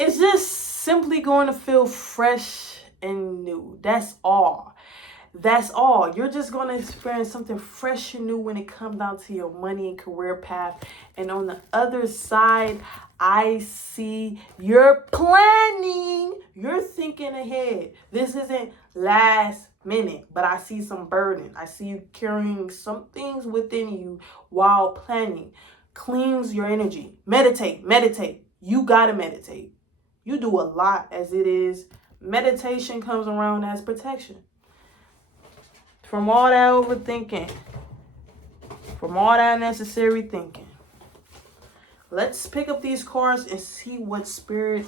it's just simply going to feel fresh and new. That's all. That's all. You're just going to experience something fresh and new when it comes down to your money and career path. And on the other side, I see you're planning. You're thinking ahead. This isn't last minute, but I see some burden. I see you carrying some things within you while planning. Cleans your energy. Meditate. Meditate. You got to meditate. You do a lot as it is. Meditation comes around as protection. From all that overthinking, from all that unnecessary thinking. Let's pick up these cards and see what Spirit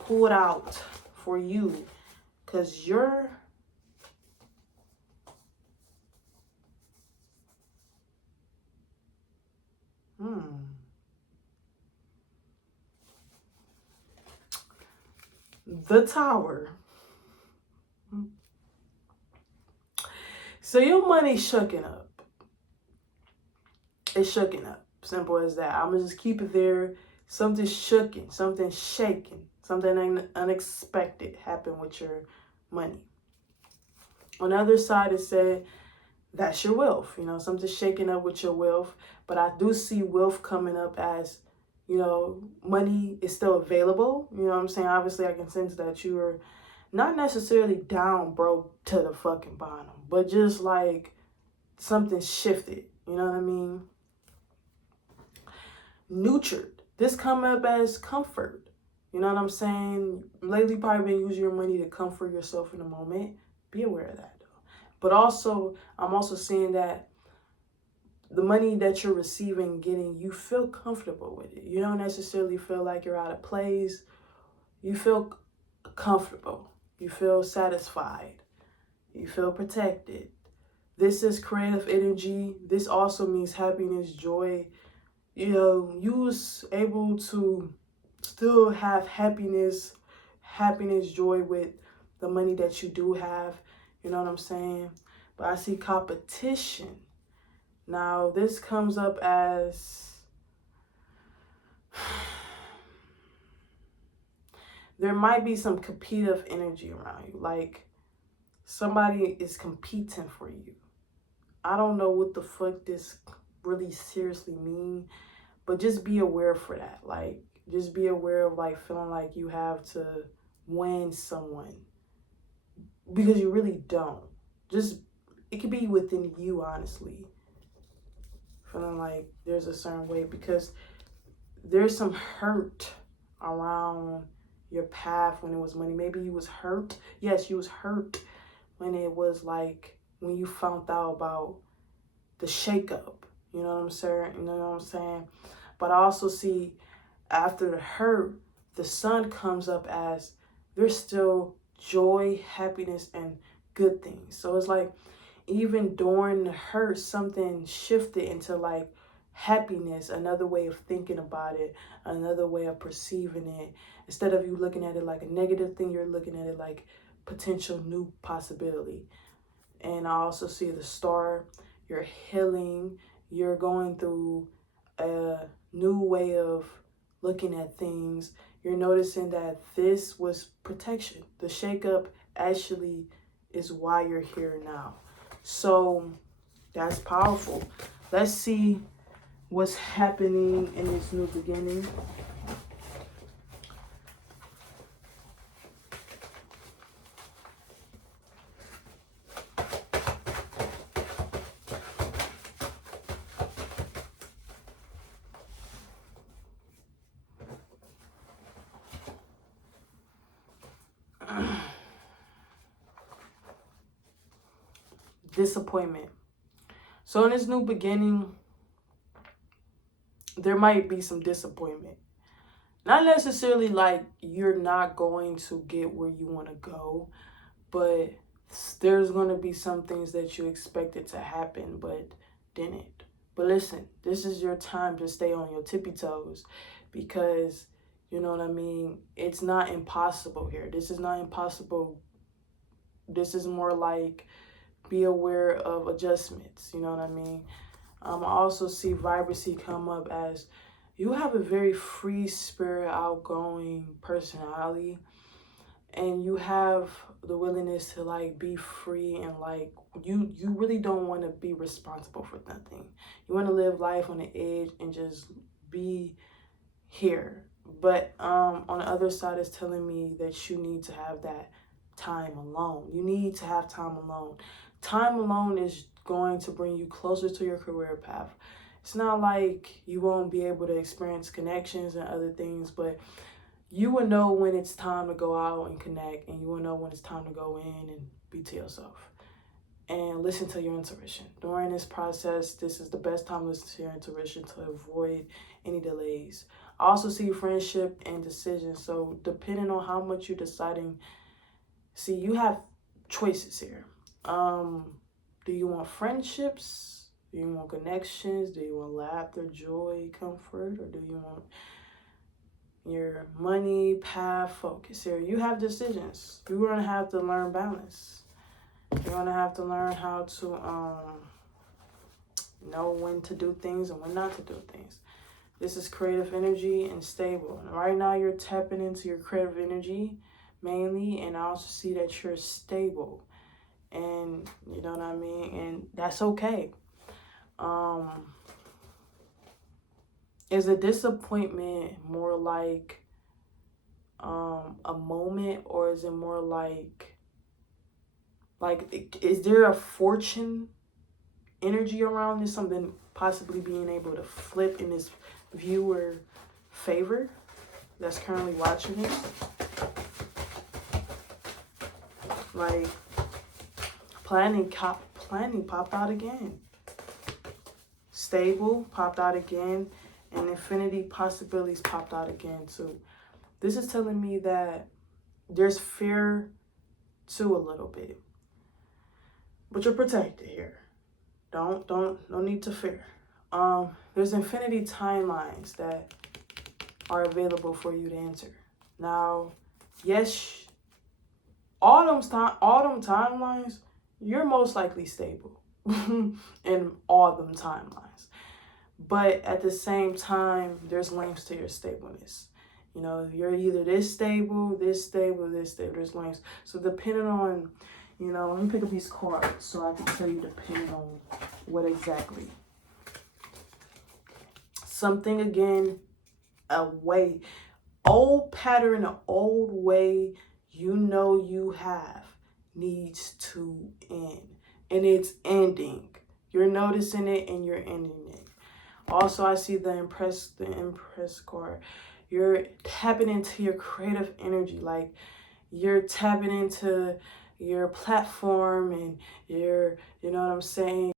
pulled out for you. Because you're... The Tower. So your money's shooken up. It's shooken up. Simple as that. I'm going to just keep it there. Something's shooken. Something's shaken. Something unexpected happened with your money. On the other side, it said, that's your wealth. You know, something's shaking up with your wealth. But I do see wealth coming up as, you know, money is still available. You know what I'm saying? Obviously, I can sense that you are not necessarily down broke to the fucking bottom, but just like something shifted. You know what I mean? Nurtured. This come up as comfort. You know what I'm saying? Lately, probably been using your money to comfort yourself in the moment. Be aware of that, though. But also, I'm also seeing that the money that you're receiving, getting, you feel comfortable with it. You don't necessarily feel like you're out of place. You feel comfortable. You feel satisfied. You feel protected. This is creative energy. This also means happiness, joy. You know, you was able to still have happiness, joy with the money that you do have. You know what I'm saying? But I see competition. Now, this comes up as there might be some competitive energy around you. Like somebody is competing for you. I don't know what the fuck this really seriously mean, but just be aware for that. Like, just be aware of like feeling like you have to win someone because you really don't. Just, it could be within you, honestly. Feeling like there's a certain way because there's some hurt around your path when it was money. Maybe you was hurt. Yes, you was hurt when it was like when you found out about the shakeup. You know what I'm saying? You know what I'm saying? But I also see after the hurt, the sun comes up as there's still joy, happiness, and good things. So it's like even during the hurt, something shifted into like happiness, another way of thinking about it, another way of perceiving it. Instead of you looking at it like a negative thing, you're looking at it like potential new possibility. And I also see the star, you're healing, you're going through a new way of looking at things. You're noticing that this was protection. The shakeup actually is why you're here now. So that's powerful. Let's see what's happening in this new beginning. Disappointment. So in this new beginning, there might be some disappointment. Not necessarily like you're not going to get where you want to go, but there's going to be some things that you expected to happen but didn't. But listen, this is your time to stay on your tippy toes because, you know what I mean, it's not impossible here. This is not impossible. This is more like be aware of adjustments, you know what I mean? I also see vibrancy come up as you have a very free spirit, outgoing personality, and you have the willingness to like be free, and like you really don't want to be responsible for nothing. You want to live life on the edge and just be here. But on the other side is telling me that you need to have that time alone. You need to have time alone. Time alone is going to bring you closer to your career path. It's not like you won't be able to experience connections and other things, but you will know when it's time to go out and connect, and you will know when it's time to go in and be to yourself and listen to your intuition. During this process, this is the best time to listen to your intuition to avoid any delays. I also see friendship and decisions. So depending on how much you're deciding, see, you have choices here. Do you want friendships? Do you want connections? Do you want laughter, joy, comfort? Or do you want your money, path, focus? Here, you have decisions. You're going to have to learn balance. You're going to have to learn how to know when to do things and when not to do things. This is creative energy and stable. And right now, you're tapping into your creative energy mainly, and I also see that you're stable. And you know what I mean? And that's okay. Is a disappointment more like a moment, or is it more like is there a fortune energy around this? Something possibly being able to flip in this viewer favor that's currently watching it? Like planning popped out again. Stable popped out again, and infinity possibilities popped out again too. This is telling me that there's fear too a little bit, but you're protected here. No need to fear. There's infinity timelines that are available for you to enter. Now, yes, all them timelines, you're most likely stable in all them timelines. But at the same time, there's lengths to your stableness. You know, you're either this stable, this stable, this stable. There's lengths. So depending on, you know, let me pick up these cards so I can tell you depending on what exactly. Something again, a way, old pattern, an old way you know you have needs to end. And it's ending. You're noticing it and you're ending it. Also, I see the Empress card. You're tapping into your creative energy. Like you're tapping into your platform and your, you know what I'm saying?